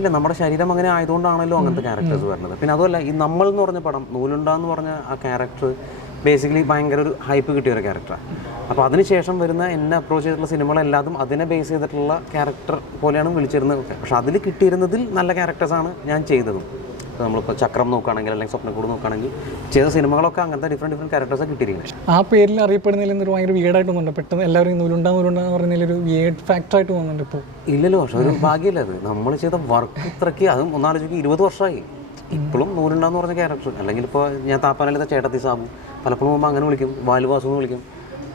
ഇല്ല, നമ്മുടെ ശരീരം അങ്ങനെ ആയതുകൊണ്ടാണല്ലോ അങ്ങനത്തെ ക്യാരക്ടേഴ്സ് വരുന്നത്. പിന്നെ അതുമല്ല, ഈ നമ്മൾ എന്ന് പറഞ്ഞ പടം, നൂലുണ്ടാന്ന് പറഞ്ഞ ആ ക്യാരക്ടർ ബേസിക്കലി ഭയങ്കര ഒരു ഹൈപ്പ് കിട്ടിയ ഒരു ക്യാരക്ടറാണ്. അപ്പോൾ അതിനുശേഷം വരുന്ന എന്നെ അപ്രോച്ച് ചെയ്തിട്ടുള്ള സിനിമകളെല്ലാതും അതിനെ ബേസ് ചെയ്തിട്ടുള്ള ക്യാരക്ടർ പോലെയാണ് വിളിച്ചിരുന്നത്. പക്ഷെ അതിൽ കിട്ടിയിരുന്നതിൽ നല്ല ക്യാരക്ടേഴ്സാണ് ഞാൻ ചെയ്തതും. ഇപ്പോൾ നമ്മളിപ്പോൾ ചക്രം നോക്കുകയാണെങ്കിൽ അല്ലെങ്കിൽ സ്വപ്നക്കൂട് നോക്കുകയാണെങ്കിൽ ചെയ്ത സിനിമകളൊക്കെ അങ്ങനത്തെ ഡിഫറെൻറ്റ് ക്യാരക്ടേഴ്സാണ് കിട്ടിയിരിക്കുന്നത്. ആ പേരിൽ അറിയപ്പെടുന്നതിൽ നിന്നൊരു ഭയങ്കര വീടായിട്ട് തോന്നുന്നുണ്ട്. പെട്ടെന്ന് എല്ലാവരും നൂലുണ്ടെന്ന് പറഞ്ഞതിലൊരു വീഡ് ഫാക്ടറായിട്ട് തോന്നുന്നുണ്ട് ഇപ്പോൾ. ഇല്ലല്ലോ, പക്ഷെ ഒരു ഭാഗ്യമല്ല അത്. നമ്മൾ ചെയ്ത വർക്ക് ഇത്രയ്ക്ക്, അതും ഒന്നാലോചിക്കും 20 വർഷമായി ഇപ്പോഴും നൂലുണ്ടാന്ന് പറഞ്ഞ ക്യാരക്ടർ. അല്ലെങ്കിൽ ഇപ്പോൾ ഞാൻ താപ്പാനയിലത്തെ ചേട്ടത്തി സാബു പലപ്പോഴും പോകുമ്പോൾ അങ്ങനെ വിളിക്കും, ബാലുവാസു എന്ന് വിളിക്കും.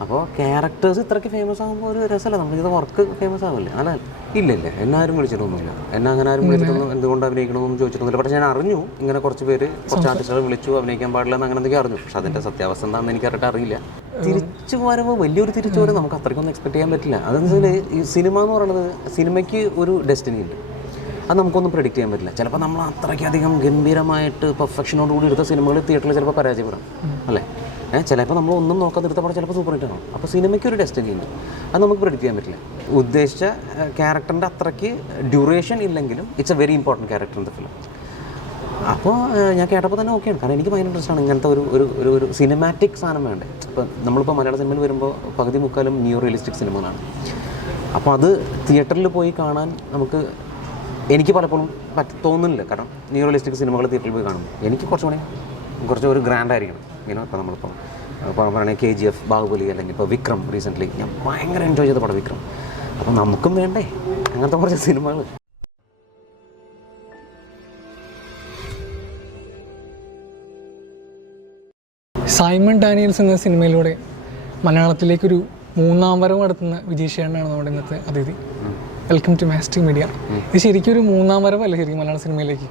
അപ്പോൾ ക്യാരക്ടേഴ്സ് ഇത്രയ്ക്ക് ഫേമസ് ആകുമ്പോൾ ഒരു രസമല്ല, നമ്മൾ ചെയ്ത വർക്ക് ഫേമസ് ആവില്ലേ? അല്ല, ഇല്ലല്ലേ, എന്നെ ആരും വിളിച്ചിട്ടൊന്നുമില്ല. എന്നെ അങ്ങനെ ആരും വിളിച്ചിട്ടൊന്നും എന്തുകൊണ്ട് അഭിനയിക്കണമെന്നും ചോദിച്ചിട്ടൊന്നുമില്ല. പക്ഷേ ഞാൻ അറിഞ്ഞു ഇങ്ങനെ കുറച്ച് ആർട്ടിസ്റ്റുകൾ വിളിച്ചു അഭിനയിക്കാൻ പാടില്ല എന്ന് അങ്ങനെ എന്തൊക്കെ അറിഞ്ഞു. പക്ഷെ അതിൻ്റെ സത്യാവസ്ഥ എന്താണെന്ന് എനിക്കറിയിട്ട് അറിയില്ല. തിരിച്ചു വരവ്, വലിയൊരു തിരിച്ചു വരവ് നമുക്ക് അത്രയ്ക്കൊന്നും എക്സ്പെക്ട് ചെയ്യാൻ പറ്റില്ല. അതെന്ന് വെച്ചാൽ ഈ സിനിമ എന്ന് പറയുന്നത്, സിനിമയ്ക്ക് ഒരു ഡെസ്റ്റിനി ഉണ്ട്, അത് നമുക്കൊന്നും പ്രെഡിക്റ്റ് ചെയ്യാൻ പറ്റില്ല. ചിലപ്പോൾ നമ്മൾ അത്രയ്ക്കധികം ഗംഭീരമായിട്ട് പെർഫെക്ഷനോടുകൂടി എടുത്ത സിനിമകൾ തിയേറ്ററിൽ ചിലപ്പോൾ പരാജയപ്പെടാം, അല്ലേ? ചിലപ്പോൾ നമ്മൾ ഒന്നും നോക്കാതെ എടുത്ത പടം ചിലപ്പോൾ സൂപ്പർ ഹിറ്റ് ആവും. അപ്പോൾ സിനിമയ്ക്ക് ഒരു ഡെസ്റ്റിനി ഉണ്ട്, അത് നമുക്ക് പ്രെഡിക്റ്റ് ചെയ്യാൻ പറ്റില്ല. ഉദ്ദേശിച്ച ക്യാരക്ടറിൻ്റെ അത്രയ്ക്ക് ഡ്യൂറേഷൻ ഇല്ലെങ്കിലും it's A very important character in the film. അപ്പോൾ ഞാൻ കേട്ടപ്പോൾ തന്നെ ഓക്കെയാണ്. കാരണം എനിക്ക് ഭയങ്കര ഇൻട്രസ്റ്റ് ആണ് ഇങ്ങനത്തെ ഒരു സിനിമാറ്റിക് സാധനം വേണ്ടേ. ഇപ്പം നമ്മളിപ്പോൾ മലയാള സിനിമയിൽ വരുമ്പോൾ പകുതി മുക്കാലും ന്യൂ റിയലിസ്റ്റിക് സിനിമകളാണ്. അപ്പോൾ അത് തിയേറ്ററിൽ പോയി കാണാൻ എനിക്ക് പലപ്പോഴും തോന്നുന്നില്ല. കാരണം ന്യൂ റിയലിസ്റ്റിക് സിനിമകൾ തിയേറ്ററിൽ പോയി കാണുമ്പോൾ എനിക്ക് കുറച്ച് ഒരു ഗ്രാൻഡ് ആയിരിക്കണം. ഇങ്ങനെ ഇപ്പോൾ നമ്മളിപ്പോൾ പറയുകയാണെങ്കിൽ KGF, ബാഹുബലി, അല്ലെങ്കിൽ ഇപ്പോൾ വിക്രം റീസെൻ്റ്ലി ഞാൻ ഭയങ്കര എൻജോയ് ചെയ്ത പടം വിക്രം. അപ്പോൾ നമുക്കും വേണ്ടേ അങ്ങനത്തെ കുറച്ച് സിനിമകൾ. സൈമൺ ഡാനിയൽസ് എന്ന സിനിമയിലൂടെ മലയാളത്തിലേക്കൊരു മൂന്നാം വരവ് നടത്തുന്ന വിജീഷേണ്ണാണ് നമ്മുടെ ഇന്നത്തെ അതിഥി. Welcome to Mastic Media. ഇത് ശരിക്കും ഒരു മൂന്നാം വരവല്ല ശരിക്കും മലയാള സിനിമയിലേക്ക്?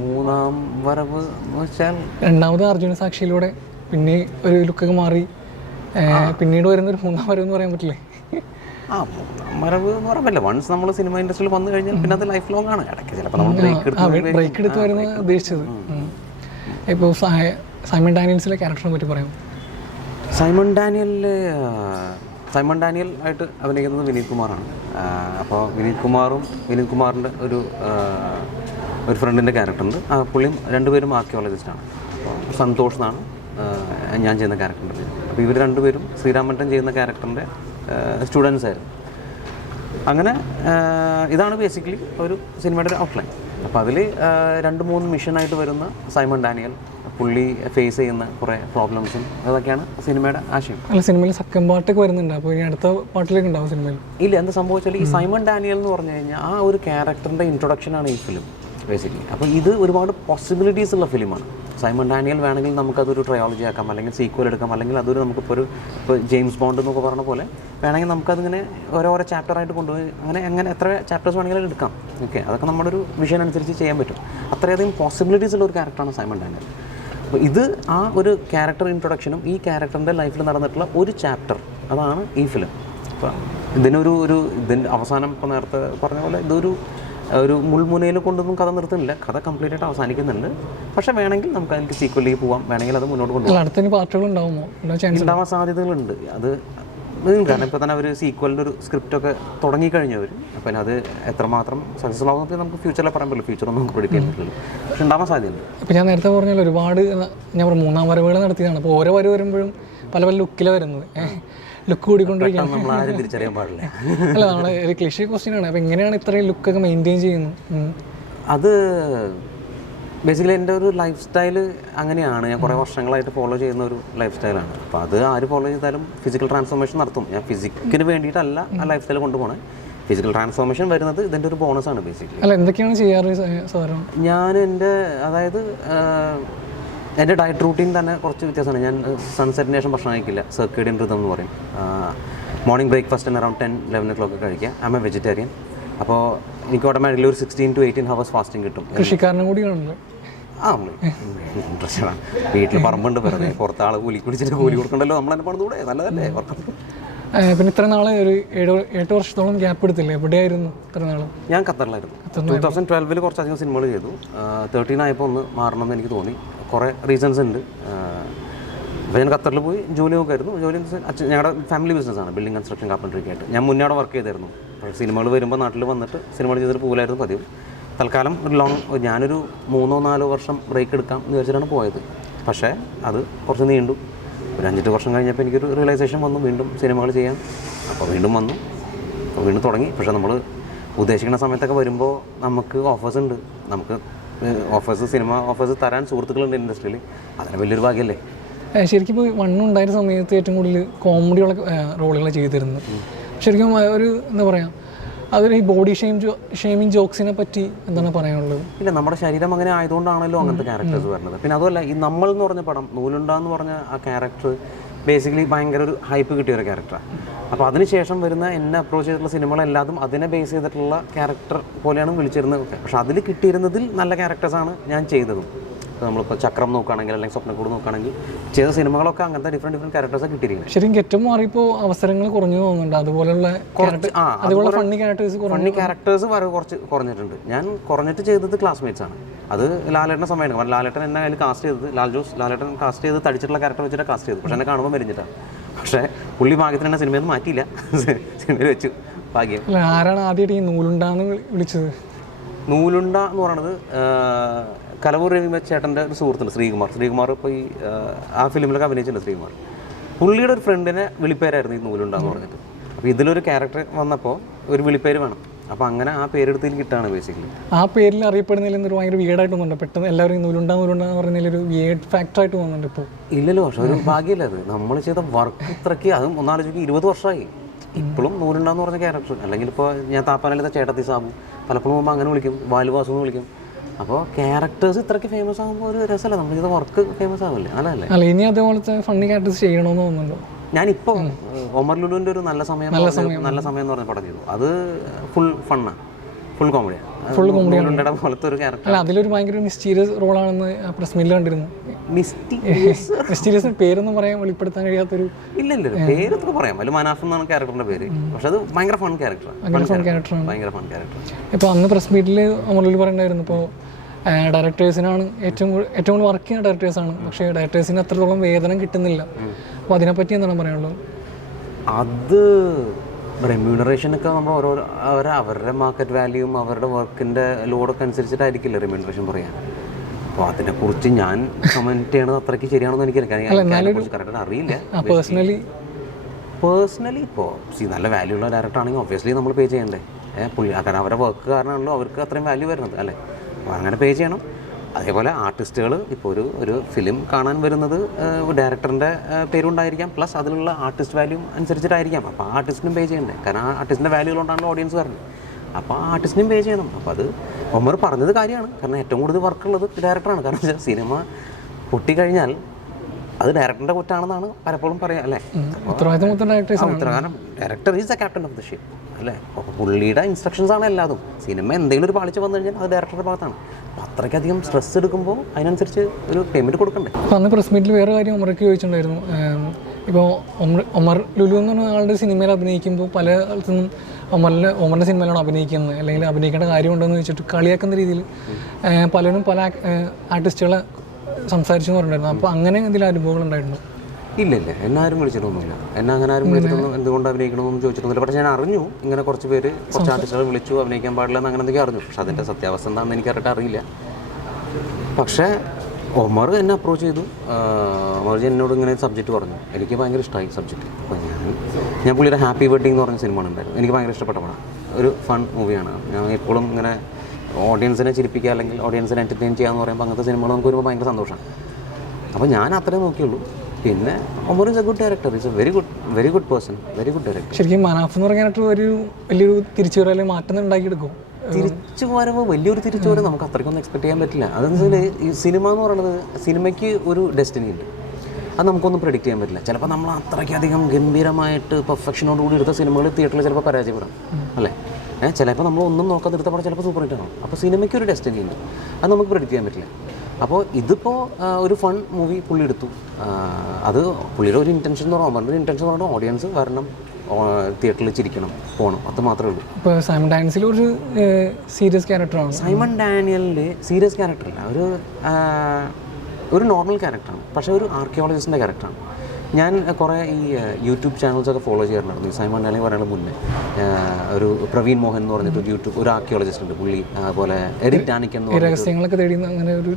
മൂന്നാം വരവ് എന്ന് വെച്ചാൽ രണ്ടാമത് അർജുന സാക്ഷിയിലൂടെ പിന്നെ ഒരു ലുക്കൊക്കെ മാറി പിന്നീട് വരുന്നൊരു മൂന്നാം വരവ് എന്ന് പറയാൻ പറ്റില്ലേ? മൂന്നാം വരവ് എന്ന് പറയാൻ പറ്റില്ല. വൺസ് നമ്മൾ സിനിമ ഇൻഡസ്ട്രിയിൽ വന്നു കഴിഞ്ഞാൽ പിന്നെ അത് ലൈഫ് ലോങ് ആണ്. ഇടയ്ക്ക് ചിലപ്പോൾ നമ്മൾ ബ്രേക്ക് എടുത്ത് വരുന്ന ഉദ്ദേശിച്ചത്. ഇപ്പോൾ സൈമൺ ഡാനിയൽസിലെ ക്യാരക്ടറിനെ പറ്റി പറയാം. സൈമൺ ഡാനിയൽ ആയിട്ട് അഭിനയിക്കുന്നത് വിനീത് കുമാറാണ്. അപ്പോൾ വിനീത് കുമാറിൻ്റെ ഒരു ഫ്രണ്ടിൻ്റെ ക്യാരക്ടറുണ്ട്. പുള്ളിയും രണ്ടുപേരും ആർക്കിയോളജിസ്റ്റാണ്. അപ്പോൾ സന്തോഷ് എന്നാണ് ഞാൻ ചെയ്യുന്ന ക്യാരക്ടറിൻ്റെ പേര്. അപ്പോൾ ഇവർ രണ്ടുപേരും ശ്രീരാമട്ടൻ ചെയ്യുന്ന ക്യാരക്ടറിൻ്റെ സ്റ്റുഡൻസ് ആയിരുന്നു. അങ്ങനെ ഇതാണ് ബേസിക്കലി ഒരു സിനിമയുടെ ഒരു ഔട്ട്ലൈൻ. അപ്പോൾ അതിൽ 2-3 മിഷനായിട്ട് വരുന്ന സൈമൺ ഡാനിയൽ പുള്ളി ഫേസ് ചെയ്യുന്ന കുറേ പ്രോബ്ലംസും അതൊക്കെയാണ് സിനിമയുടെ ആശയം. അല്ല, സിനിമയിൽ സെക്കൻഡ് പാർട്ടൊക്കെ വരുന്നുണ്ട്. അപ്പോൾ ഇനി അടുത്ത പാർട്ടിലേക്ക് ഉണ്ടാവും സിനിമയിൽ? ഇല്ല, എന്താ സംഭവിച്ചാൽ ഈ സൈമൺ ഡാനിയൽ എന്ന് പറഞ്ഞു കഴിഞ്ഞാൽ ആ ഒരു ക്യാരക്ടറിൻ്റെ ഇൻട്രൊഡക്ഷനാണ് ഈ ഫിലിം ബേസിക്കലി. അപ്പോൾ ഇത് ഒരുപാട് പോസിബിലിറ്റീസ് ഉള്ള ഫിലിമാണ്. സൈമൺ ഡാനിയൽ വേണമെങ്കിൽ നമുക്കതൊരു ട്രയോളജി ആക്കാം, അല്ലെങ്കിൽ സീക്വൽ എടുക്കാം, അല്ലെങ്കിൽ അതൊരു നമുക്കിപ്പോൾ ഇപ്പോൾ ജെയിംസ് ബോണ്ട് എന്നൊക്കെ പറഞ്ഞ പോലെ വേണമെങ്കിൽ നമുക്കതിങ്ങനെ ഓരോരോ ചാപ്റ്ററായിട്ട് കൊണ്ടുപോയി അങ്ങനെ എത്ര ചാപ്റ്റേഴ്സ് വേണമെങ്കിലും എടുക്കാം. ഓക്കെ, അതൊക്കെ നമ്മുടെ ഒരു വിഷൻ അനുസരിച്ച് ചെയ്യാൻ പറ്റും. അത്രയധികം പോസിബിലിറ്റീസ് ഉള്ള ഒരു ക്യാരക്ടറാണ് സൈമൺ ഡാനിയൽ. അപ്പോൾ ഇത് ആ ഒരു ക്യാരക്ടർ ഇൻട്രൊഡക്ഷനും ഈ ക്യാരക്ടറിൻ്റെ ലൈഫിൽ നടന്നിട്ടുള്ള ഒരു ചാപ്റ്റർ, അതാണ് ഈ ഫിലിം. അപ്പോൾ ഇതിൻ്റെ അവസാനം ഇപ്പോൾ നേരത്തെ പറഞ്ഞ പോലെ ഒരു മുൾമുനയിൽ കൊണ്ടൊന്നും കഥ നിർത്തുന്നില്ല. കഥ കംപ്ലീറ്റ് ആയിട്ട് അവസാനിക്കുന്നുണ്ട്. പക്ഷേ വേണമെങ്കിൽ നമുക്ക് അതിലേക്ക് സീക്വലിലേക്ക് പോകാം, വേണമെങ്കിൽ അത് മുന്നോട്ട് കൊണ്ടുപോകാം. ഉണ്ടാവാൻ സാധ്യതകളുണ്ട്. അത് കാരണം ഇപ്പോൾ തന്നെ അവർ സീക്വലിൻ്റെ ഒരു സ്ക്രിപ്റ്റൊക്കെ തുടങ്ങിക്കഴിഞ്ഞവർ. അപ്പം അത് എത്രമാത്രം സക്സസ്ഫുൾ ആകുമ്പോൾ നമുക്ക് ഫ്യൂച്ചറിൽ പറയാൻ പറ്റില്ല. ഫ്യൂച്ചറൊന്നും നമുക്ക് പ്രെഡിക്റ്റ് ചെയ്യാൻ പറ്റില്ല. പക്ഷെ ഉണ്ടാവാൻ സാധ്യതയുണ്ട്. ഇപ്പോൾ ഞാൻ നേരത്തെ പറഞ്ഞാൽ ഒരുപാട് മൂന്നാം വരവുകൾ നടത്തിയതാണ്. അപ്പോൾ ഓരോ വരവ് വരുമ്പോഴും പല ലുക്കിലാണ് വരുന്നത്. ലുക്ക് കൂടിക്കൊണ്ടിരിക്കുകയാണ്. നമ്മൾ ആരും തിരിച്ചറിയാൻ പാടില്ല. അല്ല, നമ്മുടെ ഒരു ക്ലിഷേ ക്വസ്റ്റ്യനാണ്. അപ്പോൾ എങ്ങനെയാണ് ഇത്രയും ലുക്കൊക്കെ മെയിൻറ്റെയിൻ ചെയ്യുന്നത്? അത് ബേസിക്കലി എൻ്റെ ഒരു ലൈഫ് സ്റ്റൈൽ അങ്ങനെയാണ്. ഞാൻ കുറേ വർഷങ്ങളായിട്ട് ഫോളോ ചെയ്യുന്ന ഒരു ലൈഫ് സ്റ്റൈലാണ്. അപ്പോൾ അത് ആര് ഫോളോ ചെയ്താലും ഫിസിക്കൽ ട്രാൻസ്ഫോർമേഷൻ നടത്തും. ഞാൻ ഫിസിക്കിന് വേണ്ടിയിട്ടല്ല ആ ലൈഫ് സ്റ്റൈൽ കൊണ്ടുപോകണേ. ഫിസിക്കൽ ട്രാൻസ്ഫോർമേഷൻ വരുന്നത് ഇതിൻ്റെ ഒരു ബോണസാണ് ബേസിക്കലി. അല്ല, എന്തൊക്കെയാണ് ചെയ്യാറ് സാധാരണ? ഞാൻ എൻ്റെ ഡയറ്റ് റൂട്ടീൻ തന്നെ കുറച്ച് വ്യത്യാസമാണ്. ഞാൻ സൺസെറ്റിന് ശേഷം ഭക്ഷണം കഴിക്കില്ല. സർക്കേഡിയൻ റിതം എന്ന് പറയും. മോർണിംഗ് ബ്രേക്ക്ഫാസ്റ്റ് അറൗണ്ട് 10-11 o'clock കഴിക്കുക. I M A vegetarian. അപ്പോൾ എനിക്ക് ഓട്ടോമാറ്റിക്കലി ഒരു 16 to 18 hours ഫാസ്റ്റിംഗ് കിട്ടും. കൃഷിക്കാരനും കൂടിയാണല്ലോ. ഇൻട്രസ്റ്റാണ്. വീട്ടിൽ പറമ്പുണ്ട്, വെറുതെ പുറത്ത് ആൾ കൂലി കുടിച്ചിട്ട് കൂലി കൊടുക്കണ്ടല്ലോ, നമ്മൾ തന്നെ പണിതൂടെ, നല്ലതല്ലേ? പിന്നെ ഇത്ര നാളെ ഒരു 7 വർഷത്തോളം ഗ്യാപ്പ് എടുത്തില്ലേ? എവിടെയായിരുന്നു ഇത്ര നാളും? ഞാൻ ഖത്തറിലായിരുന്നു. 2012 കുറച്ചധികം സിനിമകൾ ചെയ്തു. 13 ആയപ്പോൾ ഒന്ന് മാറണമെന്ന് എനിക്ക് തോന്നി. കുറേ റീസൺസ് ഉണ്ട്. അപ്പോൾ ഞാൻ ഖത്തറിൽ പോയി ജോലി നോക്കായിരുന്നു. ജോലി ഞങ്ങളുടെ ഫാമിലി ബിസിനസ്സാണ്, ബിൽഡിംഗ് കൺസ്ട്രക്ഷൻ കാർപ്പൻട്രിയൊക്കെ ആയിട്ട്. ഞാൻ മുന്നേ അവിടെ വർക്ക് ചെയ്തായിരുന്നു. സിനിമകൾ വരുമ്പോൾ നാട്ടിൽ വന്നിട്ട് സിനിമകൾ ചെയ്തിട്ട് പോകില്ലായിരുന്നു പതിവ്. തൽക്കാലം ഒരു ഞാനൊരു 3-4 വർഷം ബ്രേക്ക് എടുക്കാം എന്ന് വിചാരിച്ചിട്ടാണ് പോയത്. പക്ഷേ അത് കുറച്ച് നീണ്ടു. ഒരു 5-8 വർഷം കഴിഞ്ഞപ്പോൾ എനിക്കൊരു റിയലൈസേഷൻ വന്നു, വീണ്ടും സിനിമകൾ ചെയ്യാം. അപ്പോൾ വീണ്ടും വന്നു, വീണ്ടും തുടങ്ങി. പക്ഷേ നമ്മൾ ഉദ്ദേശിക്കുന്ന സമയത്തൊക്കെ വരുമ്പോൾ നമുക്ക് ഓഫേഴ്സ് ഉണ്ട്, നമുക്ക് സിനിമ ഓഫേഴ്സ് തരാൻ സുഹൃത്തുക്കളുണ്ട് ഇൻഡസ്ട്രിയിൽ. അതിന് വലിയൊരു ഭാഗ്യമല്ലേ. ശരിക്കും ഇപ്പോൾ വണ്ണുണ്ടായിരുന്ന സമയത്ത് ഏറ്റവും കൂടുതൽ കോമഡിയുള്ള റോളുകൾ ചെയ്തിരുന്നു. ശരിക്കും ഒരു എന്താ പറയുക, അതൊരു ഈ ബോഡി ഷെയ്മിങ് ജോക്സിനെ പറ്റി എന്താണ് പറയാനുള്ളത്? ഇല്ല, നമ്മുടെ ശരീരം അങ്ങനെ ആയതുകൊണ്ടാണല്ലോ അങ്ങനത്തെ ക്യാരക്ടേഴ്സ് വരുന്നത്. പിന്നെ അതുമല്ല, ഈ നമ്മൾ എന്ന് പറഞ്ഞ പടം, നൂലുണ്ടാന്ന് പറഞ്ഞ ആ ക്യാരക്ടർ ബേസിക്കലി ഭയങ്കര ഒരു ഹൈപ്പ് കിട്ടിയ ഒരു ക്യാരക്ടറാണ്. അപ്പോൾ അതിനുശേഷം വരുന്ന എന്നെ അപ്രോച്ച് ചെയ്തിട്ടുള്ള സിനിമകളെല്ലാതും അതിനെ ബേസ് ചെയ്തിട്ടുള്ള ക്യാരക്ടർ പോലെയാണ് വിളിച്ചിരുന്നത്. പക്ഷെ അതിൽ കിട്ടിയിരുന്നതിൽ നല്ല ക്യാരക്ടേഴ്സാണ് ഞാൻ ചെയ്തതും. നമ്മളിപ്പോൾ ചക്രം നോക്കുകയാണെങ്കിൽ അല്ലെങ്കിൽ സ്വപ്നക്കൂട് നോക്കുകയാണെങ്കിൽ ചെയ്ത സിനിമകളൊക്കെ അങ്ങനത്തെ ഡിഫറെൻറ്റ് ക്യാരക്ടേഴ്സ് കിട്ടിയിരിക്കുന്നത്. ശരിക്കും ഏറ്റവും മാറിയപ്പോൾ അവസരങ്ങൾ കുറഞ്ഞു പോകുന്നുണ്ട്. അതുപോലുള്ള ഫണ്ണി ക്യാരക്ടേഴ്സ് കുറച്ച് കുറഞ്ഞിട്ടുണ്ട്. ഞാൻ കുറഞ്ഞിട്ട് ചെയ്തത് ക്ലാസ്മേറ്റ്സ് ആണ്. അത് ലാലേട്ടൻ്റെ സമയമാണ്. കാരണം ലാലേട്ടൻ എന്നെ അതിൽ കാസ്റ്റ് ചെയ്തത്, ലാലേട്ടൻ കാസ്റ്റ് ചെയ്ത് തടിച്ചിട്ടുള്ള ക്യാരക്ടർ വെച്ചിട്ട് കാസ്റ്റ് ചെയ്തു. പക്ഷേ എന്നെ കാണുമ്പോൾ മെരിഞ്ഞിട്ടാണ്. പക്ഷേ പുള്ളി ഭാഗ്യത്തിന് തന്നെ സിനിമയൊന്നും മാറ്റിയില്ല, സിനിമയിൽ വെച്ചു. ഭാഗ്യം. ആരാണ് ആദ്യമായിട്ട് ഈ നൂലുണ്ടാന്ന് വിളിച്ചത്? നൂലുണ്ട എന്ന് പറയുന്നത് കലവൂർ ചേട്ടൻ്റെ ഒരു സുഹൃത്തുണ്ട്, ശ്രീകുമാർ. ഇപ്പോൾ ഈ ആ ഫിലിമിലൊക്കെ അഭിനയിച്ചിട്ടുണ്ട് ശ്രീകുമാർ. പുള്ളിയുടെ ഒരു ഫ്രണ്ടിനെ വിളിപ്പേരായിരുന്നു ഈ നൂലുണ്ട എന്ന് പറഞ്ഞിട്ട്. അപ്പോൾ ഇതിലൊരു ക്യാരക്ടർ വന്നപ്പോൾ ഒരു വിളിപ്പേര് വേണം. അപ്പോൾ അങ്ങനെ ആ പേരെടുത്തിൽ കിട്ടുകയാണ് ബേസിക്കലി. ആ പേരിൽ അറിയപ്പെടുന്നതിൽ നിന്നൊരു ഭയങ്കര വീടായിട്ട് തോന്നുന്നുണ്ട്. പെട്ടെന്ന് എല്ലാവരും നൂലുണ്ട എന്ന് പറഞ്ഞതിലൊരു വീഡ് ഫാക്ടറായിട്ട് തോന്നുന്നുണ്ട് ഇപ്പോൾ. ഇല്ലല്ലോ, പക്ഷെ ഒരു ഭാഗ്യമല്ല അത്. നമ്മൾ ചെയ്ത വർക്ക് ഇത്രയ്ക്ക്, അതും ഒന്നാലോചിക്കും 20 വർഷമായി. ഇപ്പോഴും നൂലുണ്ടാന്ന് പറഞ്ഞ ക്യാരക്ടർ, അല്ലെങ്കിൽ ഇപ്പോൾ ഞാൻ താപ്പാനയിലത്തെ ചേട്ടത്തി സാബു, പലപ്പോഴും പോകുമ്പോൾ അങ്ങനെ വിളിക്കും, വാലുവാസു എന്ന് വിളിക്കും. അപ്പോൾ ക്യാരക്ടേഴ്സ് ഇത്രയ്ക്ക് ഫേമസ് ആകുമ്പോൾ ഒരു രസമല്ല, നമ്മൾ ചെയ്ത വർക്ക് ഫേമസ് ആവില്ലേ? അതല്ലേ? അല്ല, ഇനി അതേപോലത്തെ ഫണ്ണി ക്യാരക്ടേഴ്സ് ചെയ്യണമെന്ന് തോന്നുന്നുണ്ടോ? ഞാനിപ്പോൾ ഒമർ ലുലുവിൻ്റെ ഒരു നല്ല സമയം എന്ന് പറഞ്ഞ പടം ചെയ്തു. അത് ഫുൾ ഫണ്ണാണ്, ഫുൾ കോമഡിയാണ്. പോലത്തെ ഒരു ക്യാരക്ടർ. അല്ല, അതിലൊരു ഭയങ്കര മിസ്റ്റീരിയസ് റോളാണെന്ന് പ്രസ് മീറ്റിൽ കണ്ടിരുന്നു. മിസ്റ്റീരിയസ് പേരൊന്നും പറയാൻ വെളിപ്പെടുത്താൻ കഴിയാത്തൊരു. ഇല്ല, പേരൊക്കെ പറയാം. അതിൽ മനാഫ് എന്നാണ് ക്യാരക്ടറിന്റെ പേര്. പക്ഷെ അത് ഭയങ്കര ഫൺ ക്യാരക്ടറാണ്. ഇപ്പോൾ അന്ന് പ്രസ് മീറ്റിൽ അമറുൽ പറയണ്ടായിരുന്നു, ഇപ്പോൾ ഡയറക്ടേഴ്സിനാണ് ഏറ്റവും കൂടുതൽ വർക്ക് ചെയ്യുന്ന ഡയറക്ടേഴ്സാണ്, പക്ഷേ ഡയറക്ടേഴ്സിന് അത്രത്തോളം വേതനം കിട്ടുന്നില്ല. അപ്പോൾ അതിനെപ്പറ്റി എന്താണ് പറയാനുള്ളത്? അത് റെമ്യൂണറേഷനൊക്കെ നമ്മൾ അവരുടെ മാർക്കറ്റ് വാല്യൂവും അവരുടെ വർക്കിൻ്റെ ലോഡൊക്കെ അനുസരിച്ചിട്ടായിരിക്കില്ല റെമ്യൂണറേഷൻ പറയാൻ. അപ്പോൾ അതിനെക്കുറിച്ച് ഞാൻ കമൻറ്റ് ചെയ്യണത് അത്രയ്ക്ക് ശരിയാണെന്ന് എനിക്കറിയാം, അറിയില്ല. പേഴ്സണലി ഇപ്പോൾ നല്ല വാല്യൂ ഉള്ള ഡയറക്ടർ ആണെങ്കിൽ ഒബ്വിയസ്ലി നമ്മൾ പേ ചെയ്യണ്ടേ? കാരണം അവരുടെ വർക്ക് കാരണമാണല്ലോ അവർക്ക് അത്രയും വാല്യൂ വരുന്നത്, അല്ലേ? അപ്പോൾ അങ്ങനെ പേ ചെയ്യണം. അതേപോലെ ആർട്ടിസ്റ്റുകൾ ഇപ്പോൾ ഒരു ഫിലിം കാണാൻ വരുന്നത് ഡയറക്ടറിൻ്റെ പേരുണ്ടായിരിക്കാം, പ്ലസ് അതിലുള്ള ആർട്ടിസ്റ്റ് വാല്യൂ അനുസരിച്ചിട്ടായിരിക്കാം. അപ്പോൾ ആ ആർട്ടിസ്റ്റിനും പേ ചെയ്യണ്ടേ? കാരണം ആ ആർട്ടിസ്റ്റിൻ്റെ വാല്യൂ കൊണ്ടാണല്ലോ ഓഡിയൻസ് വരുന്നത്. അപ്പോൾ ആ ആർട്ടിസ്റ്റിനും പേ ചെയ്യണം. അപ്പോൾ അത് ഒമർ പറഞ്ഞത് കാര്യമാണ്. കാരണം ഏറ്റവും കൂടുതൽ വർക്കുള്ളത് ഡയറക്ടറാണ്. കാരണം വെച്ചാൽ സിനിമ പൊട്ടിക്കഴിഞ്ഞാൽ അത് ഡയറക്ടറിൻ്റെ കുറ്റാണെന്നാണ് പലപ്പോഴും പറയാം, അല്ലേ? കാരണം director is the captain of the ship, അല്ലേ? അപ്പോൾ പുള്ളിയുടെ ഇൻസ്ട്രക്ഷൻസ് ആണ് എല്ലാതും. സിനിമ എന്തെങ്കിലും ഒരു പാളിച്ച് വന്നു കഴിഞ്ഞാൽ അത് ഡയറക്ടറുടെ ഭാഗത്താണ്. അപ്പോൾ അത്രയ്ക്കധികം സ്ട്രെസ് എടുക്കുമ്പോൾ അതിനനുസരിച്ച് ഒരു പേയ്മെൻറ്റ് കൊടുക്കണ്ടേ? അപ്പോൾ അന്ന് പ്രസ് മീറ്റിൽ വേറെ കാര്യം ഒമർക്ക് ചോദിച്ചിട്ടുണ്ടായിരുന്നു. ഇപ്പോൾ ഒമർ ലുലു എന്ന് പറഞ്ഞ ആളുടെ സിനിമയിൽ അഭിനയിക്കുമ്പോൾ പല സ്ഥലത്തുനിന്നും ഒമറിൻ്റെ സിനിമയിലാണ് അഭിനയിക്കുന്നത്, അല്ലെങ്കിൽ അഭിനയിക്കേണ്ട കാര്യമുണ്ടെന്ന് വെച്ചിട്ട് കളിയാക്കുന്ന രീതിയിൽ പലരും പല ആർട്ടിസ്റ്റുകളെ സംസാരിച്ചു പറഞ്ഞിട്ടുണ്ടായിരുന്നു. അപ്പോൾ അങ്ങനെ എന്തെങ്കിലും അനുഭവങ്ങൾ ഉണ്ടായിരുന്നു? ഇല്ല, എന്നെ ആരും വിളിച്ചിട്ടൊന്നുമില്ല. എന്നെ അങ്ങനെ ആരും വിളിച്ചിട്ടൊന്നും എന്തുകൊണ്ട് അഭിനയിക്കണമെന്ന് ചോദിച്ചിട്ടൊന്നുമില്ല. പക്ഷേ ഞാൻ അറിഞ്ഞു ഇങ്ങനെ കുറച്ച് ആർട്ടിസ്റ്റുകൾ വിളിച്ചു അഭിനയിക്കാൻ പാടില്ല എന്ന് അങ്ങനെ എന്തൊക്കെ അറിഞ്ഞു. പക്ഷെ അതിൻ്റെ സത്യാവസ്ഥ എന്താണെന്ന് എനിക്കറിയിട്ട് അറിയില്ല. പക്ഷേ ഒമർ എന്നെ അപ്രോച്ച് ചെയ്തു. ഒമർജി എന്നോട് ഇങ്ങനെ സബ്ജക്റ്റ് പറഞ്ഞു. എനിക്ക് ഭയങ്കര ഇഷ്ടമായി സബ്ജക്റ്റ്. അപ്പോൾ ഞാൻ പുള്ളിയുടെ ഹാപ്പി വെഡ്ഡിംഗ് എന്ന് പറഞ്ഞ സിനിമ ഉണ്ടായിരുന്നു. എനിക്ക് ഭയങ്കര ഇഷ്ടപ്പെട്ട പടം. ഒരു ഫൺ മൂവിയാണ്. ഞാൻ എപ്പോഴും ഇങ്ങനെ ഓഡിയൻസിനെ ചിരിപ്പിക്കുക അല്ലെങ്കിൽ ഓഡിയൻസിനെ എൻ്റർടൈൻ ചെയ്യുക എന്ന് പറയുമ്പോൾ അങ്ങനത്തെ സിനിമകൾ നമുക്ക് വരുമ്പോൾ ഭയങ്കര സന്തോഷമാണ്. അപ്പോൾ ഞാൻ അത്രേ നോക്കിയുള്ളൂ. പിന്നെ Omar is A good director, is A very good person, very good director. ശരിക്കും മനാഫ് എന്ന് പറഞ്ഞിട്ട് ഒരു വലിയൊരു തിരിച്ചുവരവ് മാറ്റം ഉണ്ടാക്കിയെടുക്കും. തിരിച്ചുവരവ് വലിയൊരു തിരിച്ചുവരവ് നമുക്ക് അത്രയ്ക്കൊന്നും എക്സ്പെക്ട് ചെയ്യാൻ പറ്റില്ല. അതെന്ന് വെച്ചാൽ ഈ സിനിമ എന്ന് പറയുന്നത് സിനിമയ്ക്ക് ഒരു ഡെസ്റ്റിനി ഉണ്ട്. അത് നമുക്കൊന്നും പ്രെഡിക്റ്റ് ചെയ്യാൻ പറ്റില്ല. ചിലപ്പോൾ നമ്മൾ അത്രയ്ക്കധികം ഗംഭീരമായിട്ട് പെർഫെക്ഷനോടുകൂടി എടുത്ത സിനിമകൾ തിയേറ്ററിൽ ചിലപ്പോൾ പരാജയപ്പെടാം, അല്ലേ? ചിലപ്പോൾ നമ്മൾ ഒന്നും നോക്കാതെ എടുത്ത പടം ചിലപ്പോൾ സൂപ്പർ ഹിറ്റ് ആവും. അപ്പോൾ സിനിമയ്ക്ക് ഒരു ഡെസ്റ്റിനി ഉണ്ട്, അത് നമുക്ക് പ്രെഡിക്റ്റ് ചെയ്യാൻ പറ്റില്ല. അപ്പോൾ ഇതിപ്പോൾ ഒരു ഫൺ മൂവി പുള്ളി എടുത്തു. അത് പുള്ളിയുടെ ഒരു ഇൻറ്റൻഷൻ എന്ന് പറഞ്ഞാൽ ഒരു ഇൻറ്റൻഷൻ എന്ന് പറഞ്ഞാൽ ഓഡിയൻസ് വരണം, തിയേറ്ററിൽ ചിരിക്കണം, പോകണം, അത് മാത്രമേ ഉള്ളൂ. ഇപ്പോൾ സൈമൺ ഡാനിയൽ ഒരു സീരിയസ് ക്യാരക്ടറാണ്. സൈമൺ ഡാനിയലിൻ്റെ സീരിയസ് ക്യാരക്ടറല്ല, ഒരു നോർമൽ ക്യാരക്ടറാണ്. പക്ഷേ ഒരു ആർക്കിയോളജിസ്റ്റിൻ്റെ ക്യാരക്ടറാണ്. ഞാൻ കുറേ ഈ യൂട്യൂബ് ചാനൽസൊക്കെ ഫോളോ ചെയ്യാറുണ്ടായിരുന്നു. ഈ സൈമൺ അല്ലെങ്കിൽ പറയുന്നത് മുന്നേ ഒരു പ്രവീൺ മോഹൻ എന്ന് പറഞ്ഞിട്ട് ഒരു ആർക്കിയോളജിസ്റ്റ് ഉണ്ട്. പുള്ളി അതുപോലെ എറിക് ഡാനിക്കൻ എന്ന് പറഞ്ഞിട്ട് രഹസ്യങ്ങളൊക്കെ തേടി അങ്ങനെ ഒരു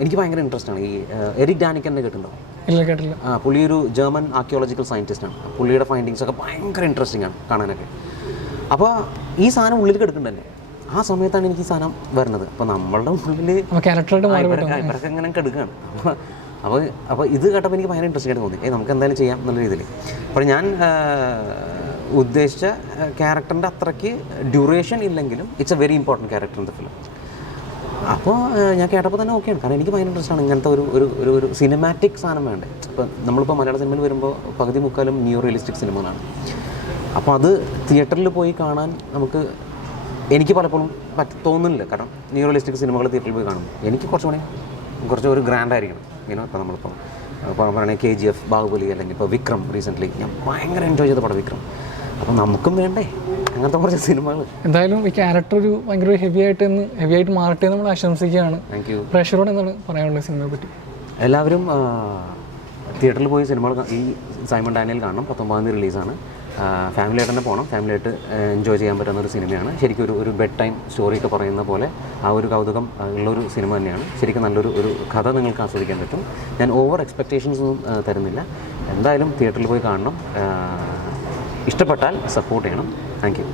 എനിക്ക് ഭയങ്കര ഇൻട്രസ്റ്റ് ആണ്. ഈ എറിക് ഡാനിക്കനെ കേട്ടിട്ടുണ്ടോ? ഇല്ല, കേട്ടില്ല. പുള്ളി ഒരു ജർമ്മൻ ആർക്കിയോളജിക്കൽ സയൻറ്റിസ്റ്റാണ്. പുള്ളിയുടെ ഫൈൻഡിങ്സ് ഒക്കെ ഭയങ്കര ഇൻട്രസ്റ്റിംഗ് ആണ് കാണാനൊക്കെ. അപ്പോൾ ഈ സാധനം ഉള്ളിൽ കിടക്കുന്നുണ്ട് തന്നെ. ആ സമയത്താണ് എനിക്ക് ഈ സാധനം വരുന്നത്. അപ്പോൾ നമ്മളുടെ ഉള്ളിൽ ഇവരൊക്കെ ഇങ്ങനെ കിടക്കുകയാണ്. അപ്പോൾ ഇത് കേട്ടപ്പോൾ എനിക്ക് ഭയങ്കര ഇൻട്രസ്റ്റിംഗ് ആയിട്ട് തോന്നി. നമുക്ക് എന്തായാലും ചെയ്യാം എന്നുള്ള രീതിയിൽ. അപ്പോൾ ഞാൻ ഉദ്ദേശിച്ച ക്യാരക്ടറിൻ്റെ അത്രയ്ക്ക് ഡ്യൂറേഷൻ ഇല്ലെങ്കിലും it's A very important character in the film. അപ്പോൾ ഞാൻ കേട്ടപ്പോൾ തന്നെ ഓക്കെയാണ്. കാരണം എനിക്ക് ഭയങ്കര ഇൻട്രസ്റ്റ് ആണ് ഇങ്ങനത്തെ ഒരു സിനിമാറ്റിക് സാധനം വേണ്ടേ. ഇപ്പോൾ നമ്മളിപ്പോൾ മലയാള സിനിമയിൽ വരുമ്പോൾ പകുതി മുക്കാലും ന്യൂ റിയലിസ്റ്റിക് സിനിമകളാണ്. അപ്പോൾ അത് തിയേറ്ററിൽ പോയി കാണാൻ എനിക്ക് പലപ്പോഴും തോന്നുന്നില്ല. കാരണം ന്യൂ റിയലിസ്റ്റിക് സിനിമകൾ തിയേറ്ററിൽ പോയി കാണുമ്പോൾ എനിക്ക് കുറച്ച് ഒരു ഗ്രാൻഡ് ആയിരിക്കണം. ഇപ്പോൾ നമ്മളിപ്പോൾ പറയുകയാണെങ്കിൽ KGF, ബാഹുബലി, അല്ലെങ്കിൽ ഇപ്പോൾ വിക്രം റീസെൻ്റ്ലി ഞാൻ ഭയങ്കര എൻജോയ് ചെയ്ത പടം വിക്രം. അപ്പോൾ നമുക്കും വേണ്ടേ അങ്ങനത്തെ കുറച്ച് സിനിമകൾ. എന്തായാലും ഈ ക്യാരക്ടർ ഭയങ്കര ഹെവി ആയിട്ട് മാറട്ടെ നമ്മൾ ആശംസിക്കുകയാണ്. Thank you. പ്രേക്ഷകരോട് എന്താണ് പറയാനുള്ളത് സിനിമയെ പറ്റി? എല്ലാവരും തിയേറ്ററിൽ പോയി സിനിമകൾ ഈ സൈമൺ ഡാനിയൽ കാണണം. 19 റിലീസാണ്. ഫാമിലിയായിട്ട് തന്നെ പോകണം. ഫാമിലിയായിട്ട് എൻജോയ് ചെയ്യാൻ പറ്റുന്ന ഒരു സിനിമയാണ്. ശരിക്കും ഒരു ബെഡ് ടൈം സ്റ്റോറിയൊക്കെ പറയുന്ന പോലെ ആ ഒരു കൗതുകം ഉള്ളൊരു സിനിമ തന്നെയാണ്. ശരിക്കും നല്ലൊരു കഥ നിങ്ങൾക്ക് ആസ്വദിക്കാൻ പറ്റും. ഞാൻ ഓവർ എക്സ്പെക്റ്റേഷൻസ് ഒന്നും തരുന്നില്ല. എന്തായാലും തിയേറ്ററിൽ പോയി കാണണം. ഇഷ്ടപ്പെട്ടാൽ സപ്പോർട്ട് ചെയ്യണം. Thank you.